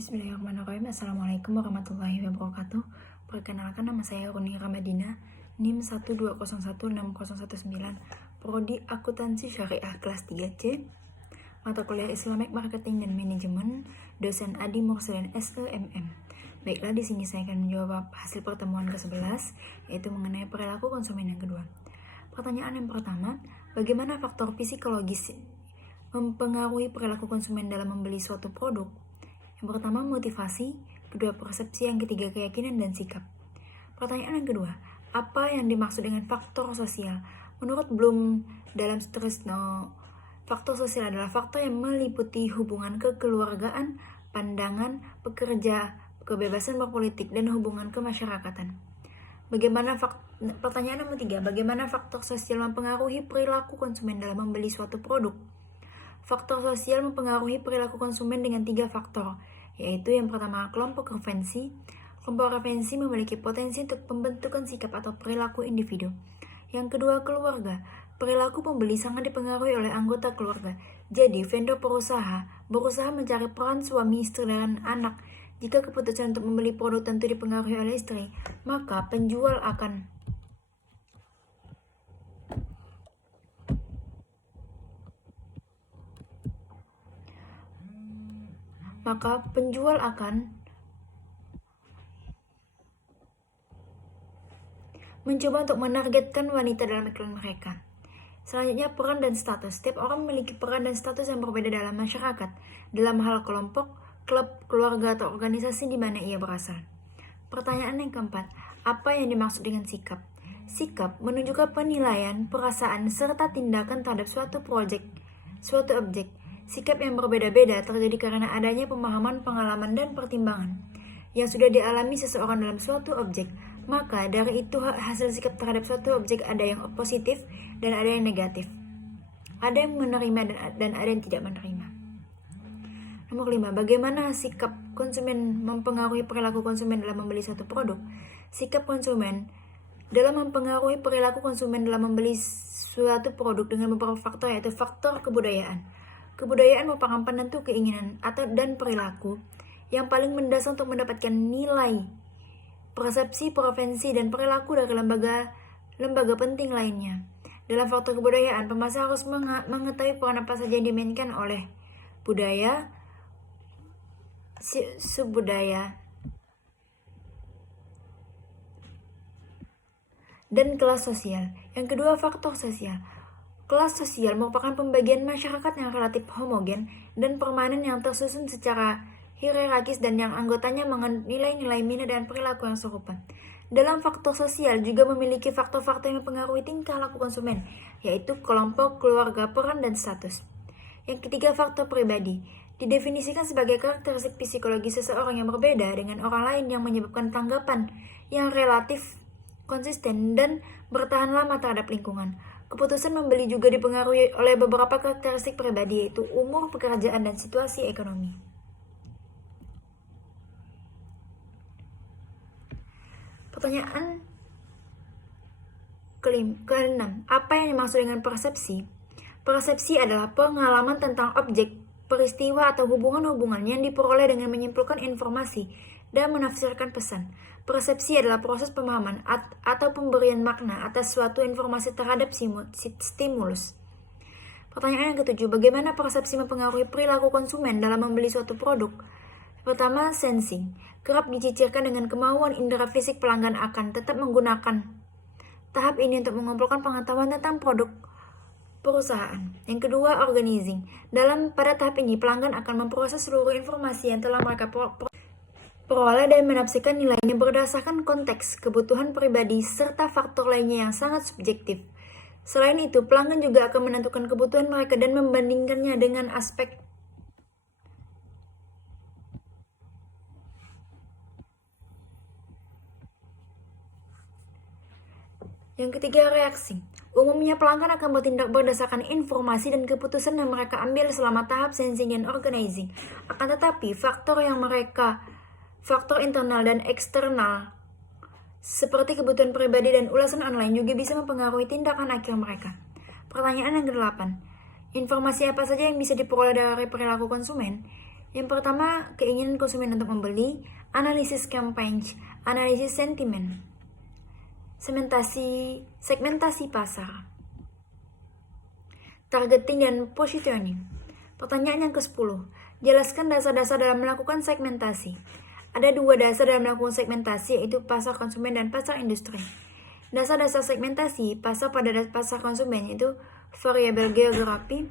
Bismillahirrahmanirrahim. Assalamualaikum warahmatullahi wabarakatuh. Perkenalkan, nama saya Runi Ramadina, NIM 120160119, Prodi Akuntansi Syariah kelas 3C, mata kuliah Islamic Marketing dan Manajemen, dosen Adi Mursalin SEMM. Baiklah, di sini saya akan menjawab hasil pertemuan ke-11, yaitu mengenai perilaku konsumen yang kedua. Pertanyaan yang pertama, bagaimana faktor psikologis mempengaruhi perilaku konsumen dalam membeli suatu produk? Yang pertama, motivasi, kedua, persepsi, yang ketiga, keyakinan dan sikap. Pertanyaan yang kedua, apa yang dimaksud dengan faktor sosial? Menurut Bloom dalam Strisno, faktor sosial adalah faktor yang meliputi hubungan kekeluargaan, pandangan, pekerja, kebebasan berpolitik, dan hubungan kemasyarakatan. Pertanyaan nomor 3, bagaimana faktor sosial mempengaruhi perilaku konsumen dalam membeli suatu produk? Faktor sosial mempengaruhi perilaku konsumen dengan 3 faktor, yaitu yang pertama, kelompok referensi. Kelompok referensi memiliki potensi untuk pembentukan sikap atau perilaku individu. Yang kedua, keluarga. Perilaku pembeli sangat dipengaruhi oleh anggota keluarga. Jadi, vendor berusaha mencari peran suami, istri, dan anak. Jika keputusan untuk membeli produk tentu dipengaruhi oleh istri, maka penjual akan mencoba untuk menargetkan wanita dalam iklan mereka. Selanjutnya, peran dan status. Setiap orang memiliki peran dan status yang berbeda dalam masyarakat, dalam hal kelompok, klub, keluarga, atau organisasi di mana ia berasal. Pertanyaan yang keempat, apa yang dimaksud dengan sikap? Sikap menunjukkan penilaian, perasaan, serta tindakan terhadap suatu objek. Sikap yang berbeda-beda terjadi karena adanya pemahaman, pengalaman, dan pertimbangan yang sudah dialami seseorang dalam suatu objek. Maka dari itu hasil sikap terhadap suatu objek ada yang positif dan ada yang negatif. Ada yang menerima dan ada yang tidak menerima. Nomor 5, bagaimana sikap konsumen mempengaruhi perilaku konsumen dalam membeli suatu produk? Sikap konsumen dalam mempengaruhi perilaku konsumen dalam membeli suatu produk dengan beberapa faktor, yaitu faktor kebudayaan. Kebudayaan merupakan penentu keinginan dan perilaku yang paling mendasar untuk mendapatkan nilai, persepsi, preferensi, dan perilaku dari lembaga penting lainnya. Dalam faktor kebudayaan, pemasar harus mengetahui peran apa saja yang dimainkan oleh budaya, subbudaya, dan kelas sosial. Yang kedua, faktor sosial. Kelas sosial merupakan pembagian masyarakat yang relatif homogen dan permanen yang tersusun secara hierarkis dan yang anggotanya menilai nilai minat dan perilaku yang serupa. Dalam faktor sosial juga memiliki faktor-faktor yang mempengaruhi tingkah laku konsumen, yaitu kelompok, keluarga, peran, dan status. Yang ketiga, faktor pribadi. Didefinisikan sebagai karakteristik psikologi seseorang yang berbeda dengan orang lain yang menyebabkan tanggapan yang relatif konsisten dan bertahan lama terhadap lingkungan. Keputusan membeli juga dipengaruhi oleh beberapa karakteristik pribadi, yaitu umur, pekerjaan, dan situasi ekonomi. Pertanyaan ke-6, apa yang dimaksud dengan persepsi? Persepsi adalah pengalaman tentang objek, peristiwa, atau hubungan-hubungan yang diperoleh dengan menyimpulkan informasi dan menafsirkan pesan. Persepsi adalah proses pemahaman atau pemberian makna atas suatu informasi terhadap stimulus. Pertanyaan yang ke-7, bagaimana persepsi mempengaruhi perilaku konsumen dalam membeli suatu produk? Pertama, sensing. Kerap dicicirkan dengan kemauan indera fisik pelanggan akan tetap menggunakan tahap ini untuk mengumpulkan pengetahuan tentang produk perusahaan. Yang kedua, organizing. Pada tahap ini, pelanggan akan memproses seluruh informasi yang telah mereka peroleh dan menafsirkan nilainya berdasarkan konteks, kebutuhan pribadi, serta faktor lainnya yang sangat subjektif. Selain itu, pelanggan juga akan menentukan kebutuhan mereka dan membandingkannya dengan aspek Yang ketiga, reaksi. Umumnya pelanggan akan bertindak berdasarkan informasi dan keputusan yang mereka ambil selama tahap sensing dan organizing. Akan tetapi, faktor internal dan eksternal seperti kebutuhan pribadi dan ulasan online juga bisa mempengaruhi tindakan akhir mereka. Pertanyaan yang ke-8, informasi apa saja yang bisa diperoleh dari perilaku konsumen? Yang pertama, keinginan konsumen untuk membeli, analisis campaign, analisis sentimen, segmentasi pasar, targeting dan positioning. Pertanyaan yang ke-10, jelaskan dasar-dasar dalam melakukan segmentasi. Ada 2 dasar dalam melakukan segmentasi, yaitu pasar konsumen dan pasar industri. Dasar-dasar segmentasi pasar pada pasar konsumen itu variabel geografi,